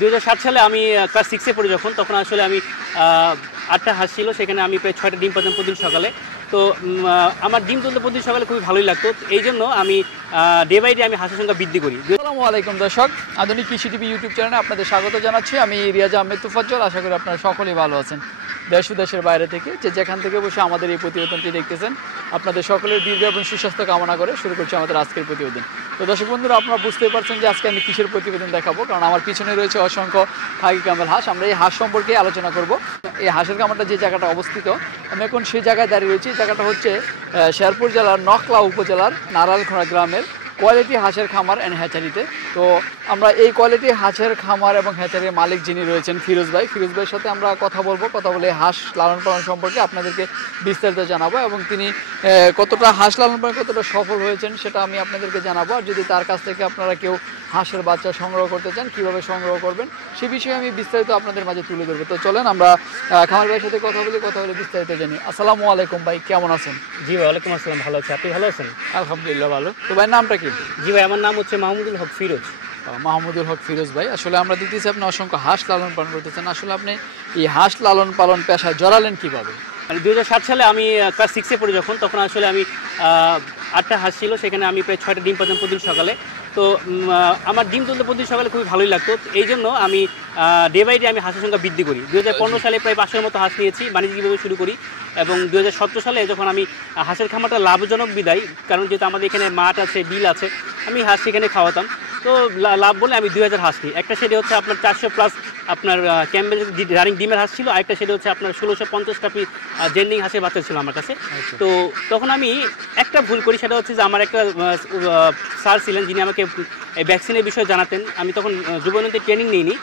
2007 সালে আমি ক্লাস 6-এ পড়ি যখন, তখন আসলে আমি 8টা হাঁস ছিল, সেখানে আমি প্রায় 6টা ডিম পাতাম প্রতিদিন সকালে। তো আমার ডিম তুলতে প্রতিদিন সকালে খুবই ভালোই লাগতো। এই জন্য আমি ডে বাই ডে আমি হাঁসের সংখ্যা বৃদ্ধি করি। আসসালামু আলাইকুম দর্শক, আধুনিক কৃষি টিভি ইউটিউব চ্যানেলে আপনাদের স্বাগত জানাচ্ছি। আমি রিয়াজ আহমেদ তুফাজ্জল। আশা করি আপনারা সকলেই ভালো আছেন। দেশ ও দেশের বাইরে থেকে যেখান থেকে বসে আমাদের এই প্রতিবেদনটি দেখতেছেন, আপনাদের সকলের দীর্ঘ এবং সুস্বাস্থ্য কামনা করে শুরু করছি আমাদের আজকের প্রতিবেদন। তো দর্শক বন্ধুরা, আপনারা বুঝতেই পারছেন যে আজকে আমি কিসের প্রতিবেদন দেখাবো, কারণ আমার পিছনে রয়েছে অসংখ্য খাকি ক্যামেল হাঁস। আমরা এই হাঁস সম্পর্কে আলোচনা করব। এই হাঁসের খামারটা যে জায়গাটা অবস্থিত, আমি এখন সেই জায়গায় দাঁড়িয়ে রয়েছি। জায়গাটা হচ্ছে শেরপুর জেলার নকলা উপজেলার নারায়ণখোড়া গ্রামের কোয়ালিটি হাঁসের খামার অ্যান্ড হ্যাচারিতে। তো আমরা এই কোয়ালিটি হাঁসের খামার এবং হ্যাচারির মালিক যিনি রয়েছেন ফিরোজ ভাইয়ের সাথে আমরা কথা বলে হাঁস লালন পালন সম্পর্কে আপনাদেরকে বিস্তারিত জানাবো, এবং তিনি কতটা হাঁস লালন পালন কতটা সফল হয়েছেন সেটা আমি আপনাদেরকে জানাবো। আর যদি তার কাছ থেকে আপনারা কেউ হাঁসের বাচ্চা সংগ্রহ করতে চান, কীভাবে সংগ্রহ করবেন সে বিষয়ে আমি বিস্তারিত আপনাদের মাঝে তুলে ধরবো। তো চলেন আমরা খামার ভাইয়ের সাথে কথা বলে বিস্তারিত জানি। আসসালামু আলাইকুম ভাই, কেমন আছেন? জি ভাই, ওয়ালাইকুম আসসালাম, ভালো আছি। আপনি ভালো আছেন? আলহামদুলিল্লাহ ভালো। তো ভাই নামটা কি? জি ভাই, আমার নাম হচ্ছে মাহমুদুল হক ফিরোজ। মাহমুদুল হক ফিরোজ ভাই, আসলে আমরা দেখতেছি আপনি অসংখ্য হাঁস লালন পালন করতেছেন। আসলে আপনি এই হাঁস লালন পালন পেশায় জড়ালেন কিভাবে? 2007 সালে আমি ক্লাস 6-এ পড়ি যখন, তখন আসলে আমি 8টা হাঁস ছিল, সেখানে আমি প্রায় 6টা ডিম পাতাম প্রতিদিন সকালে। তো আমার ডিম তুলতে প্রতিদিন সকালে খুবই ভালোই লাগতো। এই জন্য আমি ডে বাই ডে আমি হাঁসের সংখ্যা বৃদ্ধি করি। 2015 সালে প্রায় 500-এর মতো হাঁস নিয়েছি, বাণিজ্যিকভাবে শুরু করি। এবং 2017 সালে যখন আমি হাঁসের খামারটা লাভজনক বিদায়, কারণ যেহেতু আমাদের এখানে মাঠ আছে, বিল আছে, আমি হাঁস সেখানে খাওয়াতাম। তো লাভ বলে আমি 2000 হাঁস নিই। একটা সেটা হচ্ছে আপনার 400+ আপনার ক্যাম্বেল রানিং ডিমের হাঁস ছিল, আরেকটা সেটা হচ্ছে আপনার 1650টা পিস জেন্ডিং হাঁসের বাচ্চা ছিল আমার কাছে। তো তখন আমি একটা ভুল করি, সেটা হচ্ছে যে আমার একটা স্যার ছিলেন যিনি আমাকে এই ভ্যাকসিনের বিষয়ে জানাতেন। আমি তখন যুবনন্দী ট্রেনিং নিইনি।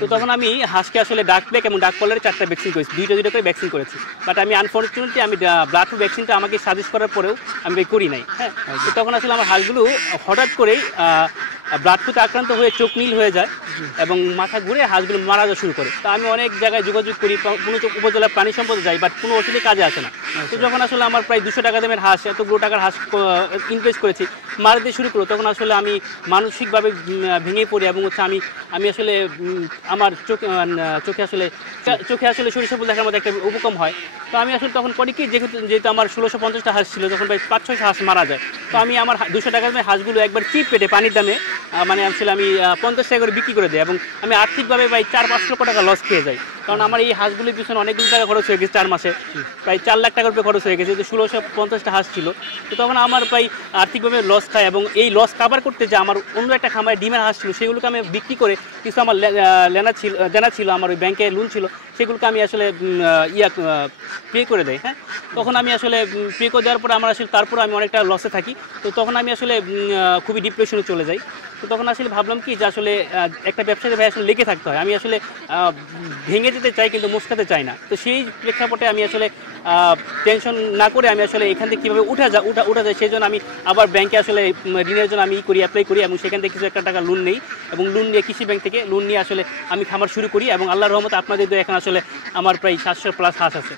তো তখন আমি হাঁসকে আসলে ডাক প্লেগ এবং ডাক কলারে 4টা ভ্যাকসিন করেছি, দুইটা করে ভ্যাকসিন করেছি। বাট আমি আনফর্চুনেটলি আমি ব্লাড ফ্লু ভ্যাকসিনটা আমাকে সাজেস্ট করার পরেও আমি করি নাই। হ্যাঁ, তো তখন আসলে আমার হাঁসগুলো হঠাৎ করেই ব্লাড ফ্লুতে আক্রান্ত হয়ে চোখ নীল হয়ে যায় এবং মাথা ঘুরে হাঁসগুলো মারা যাওয়া শুরু করে। তো আমি অনেক জায়গায় যোগাযোগ করি, কোনো উপজেলা প্রাণী সম্পদে যাই, বাট কোনো ওষুধে কাজে আসে না। তো যখন আসলে আমার প্রায় 200 টাকা দামের হাঁস, এতগুলো টাকার হাঁস ইনভেস্ট করেছি, মারা দিয়ে শুরু করলো, তখন আসলে আমি মানসিকভাবে ভেঙে পড়ি। এবং হচ্ছে আমি আসলে আমার চোখে আসলে সরিষা ফুল দেখার মতো একটা উপকম হয়। তো আমি আসলে তখন করি কি, যেহেতু আমার 1650টা হাঁস ছিল, তখন প্রায় 5-6 হাঁস মারা যায়। তো আমি আমার 200 টাকা দামের হাঁসগুলো একবার চিপ পেটে পানির দামে মানে আসলে আমি 50 টাকা করে বিক্রি করে দিই, এবং আমি আর্থিকভাবে প্রায় 4-5 লক্ষ টাকা লস খেয়ে যাই। কারণ আমার এই হাঁসগুলির পিছনে অনেকগুলো টাকা খরচ হয়ে গেছে, 4 মাসে প্রায় 4 লাখ টাকার উপরে খরচ হয়ে গেছে, যেহেতু 1650টা হাঁস ছিল। তো তখন আমার প্রায় আর্থিকভাবে লস খায়, এবং এই লস কাভার করতে যে আমার অন্য একটা খামারে ডিমের হাঁস ছিল, সেগুলোকে আমি বিক্রি করে কিছু আমার দেনা ছিল, আমার ওই ব্যাংকে লোন ছিল, সেগুলোকে আমি আসলে পে করে দেয়। হ্যাঁ, তখন আমি আসলে পে করে দেওয়ার পরে আমার আসলে তারপরে আমি অনেকটা লসে থাকি। তো তখন আমি আসলে খুবই ডিপ্রেশনে চলে যাই। তো তখন আসলে ভাবলাম কি, যে আসলে একটা ব্যবসায়ী ভাই আসলে লেগে থাকতে হয়। আমি আসলে ভেঙে যেতে চাই, কিন্তু মুচকাতে চাই না। তো সেই প্রেক্ষাপটে আমি আসলে টেনশন না করে আমি আসলে এখান থেকে কীভাবে উঠা যায়, সেই জন্য আমি আবার ব্যাংকে আসলে ঋণের জন্য আমি অ্যাপ্লাই করি, এবং সেখান থেকে কিছু একটা টাকা লোন নেই, এবং লোন নিয়ে কৃষি ব্যাংক থেকে লোন নিয়ে আসলে আমি খামার শুরু করি। এবং আল্লাহর রহমতে আপনাদের তো এখন আসলে আমার প্রায় 700+ হাঁস আছে।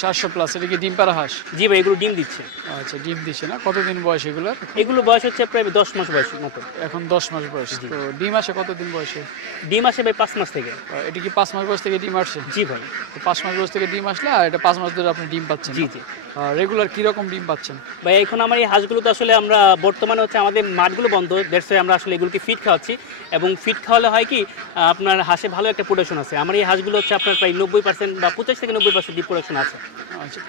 700+? এটা কি ডিম পাড়া হাঁস? জি ভাই, এগুলো ডিম দিচ্ছে। আচ্ছা, ডিম দিচ্ছে না? কতদিন বয়স এগুলোর? এগুলো বয়স হচ্ছে প্রায় 10 মাস বয়স মতো। এখন 10 মাস বয়স। তো ডিম আসে কতদিন বয়সে? ডিম আসে ভাই 5 মাস থেকে। এটা কি 5 মাস বয়স থেকে ডিম আসছে? জি ভাই। তো 5 মাস বয়স থেকে ডিম আসলে, আর এটা 5 মাস ধরে আপনি ডিম পাচ্ছেন? জি জি। রেগুলার কীরকম ডিম পাচ্ছেন ভাই? এখন আমার এই হাঁসগুলো তো আসলে আমরা বর্তমানে হচ্ছে আমাদের মাঠগুলো বন্ধ, দ্যাটস ওয়াই আমরা আসলে এগুলোকে ফিড খাওয়াচ্ছি। এবং ফিড খাওয়ালে হয় কি, আপনার হাঁসে ভালো একটা প্রোডাকশন আছে। আমার এই হাঁসগুলো হচ্ছে আপনার প্রায় 90% বা 85 থেকে 90% ডিম প্রোডাকশন আছে। আচ্ছা,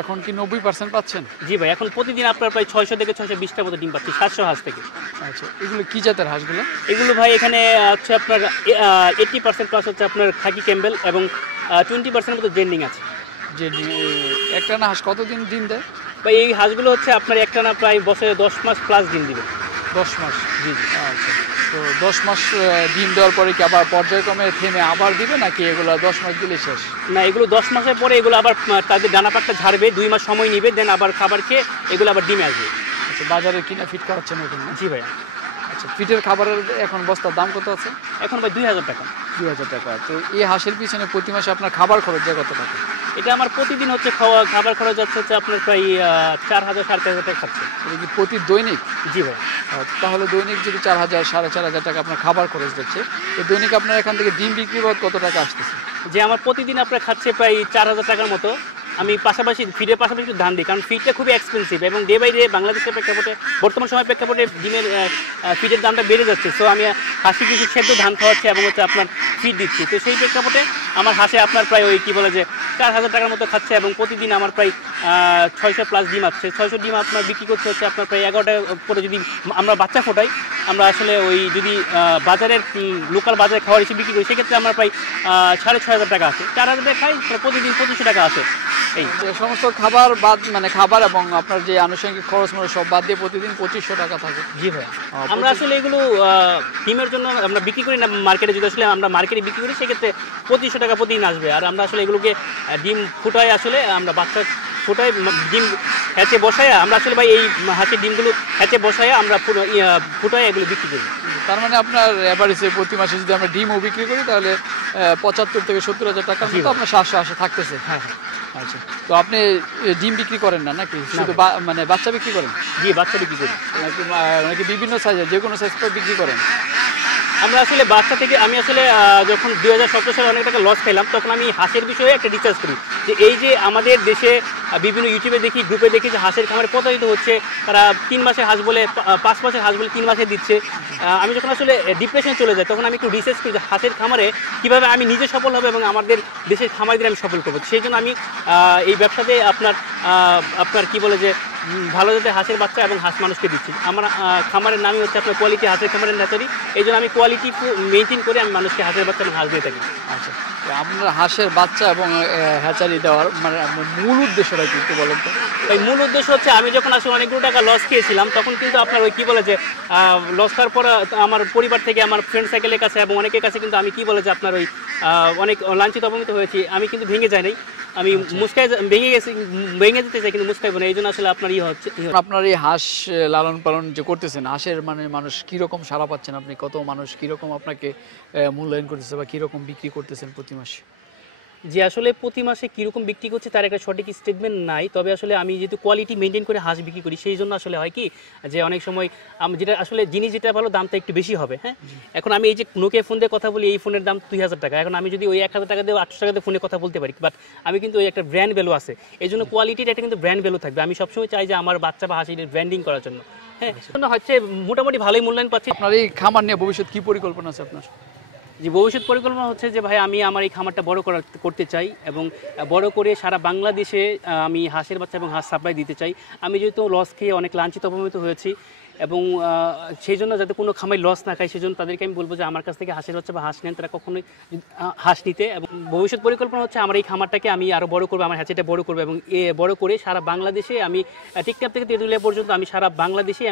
এখন কি 90% পাচ্ছেন? জি ভাই, এখন প্রতিদিন আপনার প্রায় 600 থেকে 620টা মতো ডিম পাচ্ছি 700 হাঁস থেকে। আচ্ছা, এগুলো কি জাতের হাঁসগুলো? এগুলো ভাই এখানে হচ্ছে আপনার 80% প্লাস হচ্ছে আপনার খাকি ক্যাম্বেল, এবং 20% মতো জেন্ডিং আছে। যে একটানা হাঁস কতদিন ডিম দেয় ভাই? এই হাঁসগুলো হচ্ছে আপনার একটানা প্রায় বছরে 10 মাস প্লাস ডিম দিবে। 10 মাস? জি জি। আচ্ছা, তো 10 মাস ডিম দেওয়ার পরে কি আবার পর্যায়ক্রমে থেমে আবার দিবে, নাকি এগুলো 10 মাস দিলে শেষ? না, এগুলো 10 মাসের পরে এগুলো আবার তাদের ডানা পাকটা ঝাড়বে, 2 মাস সময় নেবে, দেন আবার খাবার খেয়ে এগুলো আবার ডিমে আসবে। আচ্ছা, বাজারে কিনা ফিট খাওয়াচ্ছেন এখন? জি ভাই। আচ্ছা, ফিটের খাবারের এখন বস্তার দাম কত আছে? এখন ভাই 2000 টাকা। 2000 টাকা। তো এই হাঁসের পিছনে প্রতি মাসে আপনার খাবার খরচ যায় কত টাকা? এটা আমার প্রতিদিন হচ্ছে খাবার খরচ হচ্ছে আপনার প্রায় 4000 4500 টাকা খাচ্ছে। এটা কি প্রতি দৈনিক? জি ভাই। তাহলে দৈনিক যদি 4000 4500 টাকা আপনার খাবার খরচ যাচ্ছে, তো দৈনিক আপনার এখান থেকে ডিম বিক্রি বাবদ কত টাকা আসতেছে? যে আমার প্রতিদিন আপনার খাচ্ছে প্রায় 4000 টাকার মতো। আমি পাশাপাশি ফিডের পাশাপাশি একটু ধান দিই, কারণ ফিডটা খুবই এক্সপেন্সিভ এবং ডে বাই ডে বাংলাদেশের প্রেক্ষাপটে বর্তমান সময় প্রেক্ষাপটে ডিমের ফিডের দামটা বেড়ে যাচ্ছে। সো আমি হাঁসি কিছু সেদ্ধ ধান খাওয়াচ্ছি এবং হচ্ছে আপনার ফিড দিচ্ছি। তো সেই প্রেক্ষাপটে আমার হাঁসে আপনার প্রায় ওই কী বলে যে 4000 টাকার মতো খাচ্ছে এবং প্রতিদিন আমার প্রায় 600 প্লাস ডিম আসছে। 600 ডিম আপনার বিক্রি করতে হচ্ছে আপনার প্রায় 11 টাকা করে। যদি আমরা বাচ্চা ফোটাই, আমরা আসলে ওই যদি বাজারের লোকাল বাজারে খাওয়ার হিসেবে বিক্রি করি, সেক্ষেত্রে আমরা প্রায় 6500 টাকা আসে। 4000 টাকা খাই, প্রতিদিন 2500 টাকা আসে। এই সমস্ত খাবার বাদ, মানে খাবার এবং আপনার যে আনুষঙ্গিক খরচ সব বাদ দিয়ে প্রতিদিন 2500 টাকা থাকে। জি ভাই। আমরা আসলে এগুলো ডিমের জন্য আমরা বিক্রি করি না মার্কেটে। যদি আসলে আমরা মার্কেটে বিক্রি করি, সেক্ষেত্রে 2500 টাকা প্রতিদিন আসবে। আর আমরা আসলে এগুলোকে ডিম ফুটাই, আসলে আমরা বাচ্চা ফুটাই, ডিম হ্যাচে বসায় আমরা আসলে ভাই এই হাঁসের ডিমগুলো হ্যাচে বসায় আমরা ফুটাই এগুলো বিক্রি করি। তার মানে আপনার এভারেজে প্রতি মাসে যদি আমরা ডিমও বিক্রি করি, তাহলে 75 থেকে 70 হাজার টাকার মতো আপনার শ্বাস থাকতেছে। হ্যাঁ। আচ্ছা, তো আপনি ডিম বিক্রি করেন না নাকি শুধু মানে বাচ্চা বিক্রি করেন? জি, বাচ্চা বিক্রি করি। নাকি বিভিন্ন সাইজের যে কোনো সাইজ বিক্রি করেন? আমরা আসলে বাচ্চা থেকে আমি আসলে যখন 2017 সালে অনেক টাকা লস খাইলাম, তখন আমি হাঁসের বিষয়ে একটা রিসার্চ করি যে এই যে আমাদের দেশে বিভিন্ন ইউটিউবে দেখি, গ্রুপে দেখি যে হাঁসের খামারে প্রতারিত হচ্ছে। তারা 3 মাসের হাঁস বলে 5 মাসের হাঁস বলে 3 মাসে দিচ্ছে। আমি যখন আসলে ডিপ্রেশনে চলে যাই, তখন আমি একটু রিসার্চ করি যে হাঁসের খামারে কীভাবে আমি নিজে সফল হবো এবং আমাদের দেশের খামারিদের আমি সফল করবো। সেই জন্য আমি এই ব্যবসাতে আপনার কি বলে যে ভালো জাতের হাঁসের বাচ্চা এবং হাঁস মানুষকে দিচ্ছি। আমার খামারের নামই হচ্ছে আপনার কোয়ালিটি হাঁসের খামারের নেতারি। এই জন্য আমি কোয়ালিটি মেনটেন করে আমি মানুষকে হাঁসের বাচ্চা এবং হাঁস দিয়ে থাকি। আচ্ছা, আপনার হাঁসের বাচ্চা এবং হ্যাচারি দেওয়ার মানে মূল উদ্দেশ্যটা কি একটু বলেন তো? এই মূল উদ্দেশ্য হচ্ছে আমি যখন আসলে অনেকগুলো টাকা লস খেয়েছিলাম, তখন কিন্তু আপনার ওই কী বলে যে লস খাওয়ার পর আমার পরিবার থেকে, আমার ফ্রেন্ড সার্কেলের কাছে এবং অনেকের কাছে কিন্তু আমি কী বলে যে আপনার ওই অনেক লাঞ্ছিত অপমানিত হয়েছি। আমি কিন্তু ভেঙে যাই নাই, আমি ভেঙে যেতে চাই কিন্তু মুস্কাইব না। এই জন্য আসলে আপনার হচ্ছে। আপনার এই হাঁস লালন পালন যে করতেছেন, হাঁসের মানে মানুষ কীরকম সাড়া পাচ্ছেন? আপনি কত মানুষ কীরকম আপনাকে মূল্যায়ন করতেছে বা কীরকম বিক্রি করতেছেন প্রতি মাসে? যে আসলে প্রতি মাসে কীরকম বিক্রি করছে তার একটা সঠিক স্টেটমেন্ট নাই। তবে আসলে আমি যেহেতু কোয়ালিটি মেনটেন করে হাঁস বিক্রি করি, সেই জন্য আসলে হয় কি যে অনেক সময় যেটা আসলে জিনিস যেটা ভালো দামটা একটু বেশি হবে। হ্যাঁ, এখন আমি এই যে নোকিয়া ফোন দিয়ে কথা বলি, এই ফোনের দাম 2000 টাকা। এখন আমি যদি ওই 1000 টাকা দিয়ে 800 টাকা দিয়ে ফোনে কথা বলতে পারি, বাট আমি কিন্তু ওই একটা ব্র্যান্ড ভ্যালু আছে। এই জন্য কোয়ালিটির একটা কিন্তু ব্র্যান্ড ভ্যালু থাকবে। আমি সবসময় চাই যে আমার বাচ্চা বা হাঁসির ব্র্যান্ডিং করার জন্য। হ্যাঁ, হচ্ছে মোটামুটি ভালোই মূল্যায়ন পাচ্ছি। আপনার এই খামার নিয়ে ভবিষ্যৎ কী পরিকল্পনা আছে আপনার? যে ভবিষ্যৎ পরিকল্পনা হচ্ছে যে ভাই আমি আমার এই খামারটা বড় করতে চাই এবং বড় করে সারা বাংলাদেশে আমি হাঁসের বাচ্চা এবং হাঁস সাপ্লাই দিতে চাই। আমি যেহেতু লস খেয়ে অনেক লাঞ্ছিত অপমানিত হয়েছি এবং সেই জন্য যাতে কোনো খামার লস না খায়, সেজন্য তাদেরকে আমি বলবো যে আমার কাছ থেকে হাঁসের বাচ্চা বা হাঁস নেন তারা কখনোই হাঁস নিতে। এবং ভবিষ্যৎ পরিকল্পনা হচ্ছে আমার এই খামারটাকে আমি আরও বড় করবো, আমার হ্যাচিটা বড় করবো এবং বড় করে সারা বাংলাদেশে আমি টিকটক থেকে তেঁতুলিয়া পর্যন্ত আমি সারা বাংলাদেশেই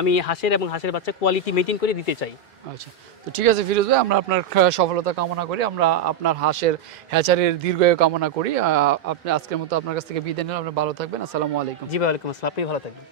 আমি হাঁসের এবং হাঁসের বাচ্চা কোয়ালিটি মেনটেন করে দিতে চাই। আচ্ছা, তো ঠিক আছে ফিরোজ ভাই, আমরা আপনার সফলতা কামনা করি, আমরা আপনার হাঁসের হ্যাচারির দীর্ঘায়ু কামনা করি। আপনি আজকের মতো আপনার কাছ থেকে বিদায় নিলাম। আপনি ভালো থাকবেন। আসসালামু আলাইকুম। জি, ওয়ালাইকুম আসসালাম। আপনি ভালো থাকবেন।